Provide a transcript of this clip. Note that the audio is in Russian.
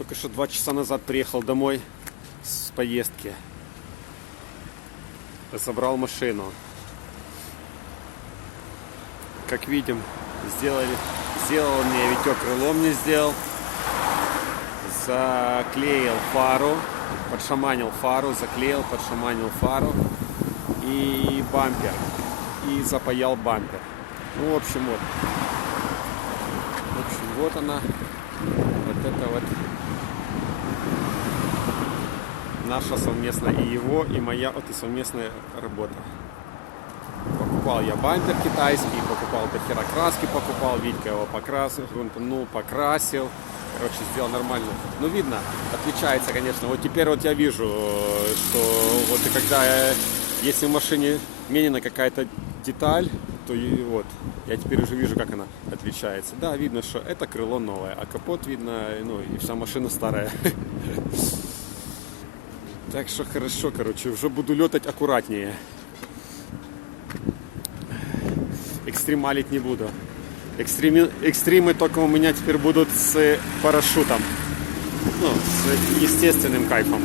Только что 2 часа назад приехал домой с поездки. Забрал машину. Как видим, сделал мне Витек крыло мне сделал. Заклеил фару, подшаманил фару, заклеил, подшаманил фару и бампер. И запаял бампер. Ну, в общем, вот она. Вот это вот наша совместная, и его, и моя вот и совместная работа. Покупал я бампер китайский, покупал дохера краски, Витька его покрасил, грунтанул, покрасил. Короче, сделал нормально. Ну, видно, отличается, конечно. Вот теперь вот я вижу, что вот и когда, если в машине менена какая-то деталь, то и вот, я теперь уже вижу, как она отличается. Да, видно, что это крыло новое, а капот видно, ну, и вся машина старая. Так что хорошо, короче, уже буду летать аккуратнее. Экстремалить не буду. Экстримы только у меня теперь будут с парашютом. Ну, с естественным кайфом.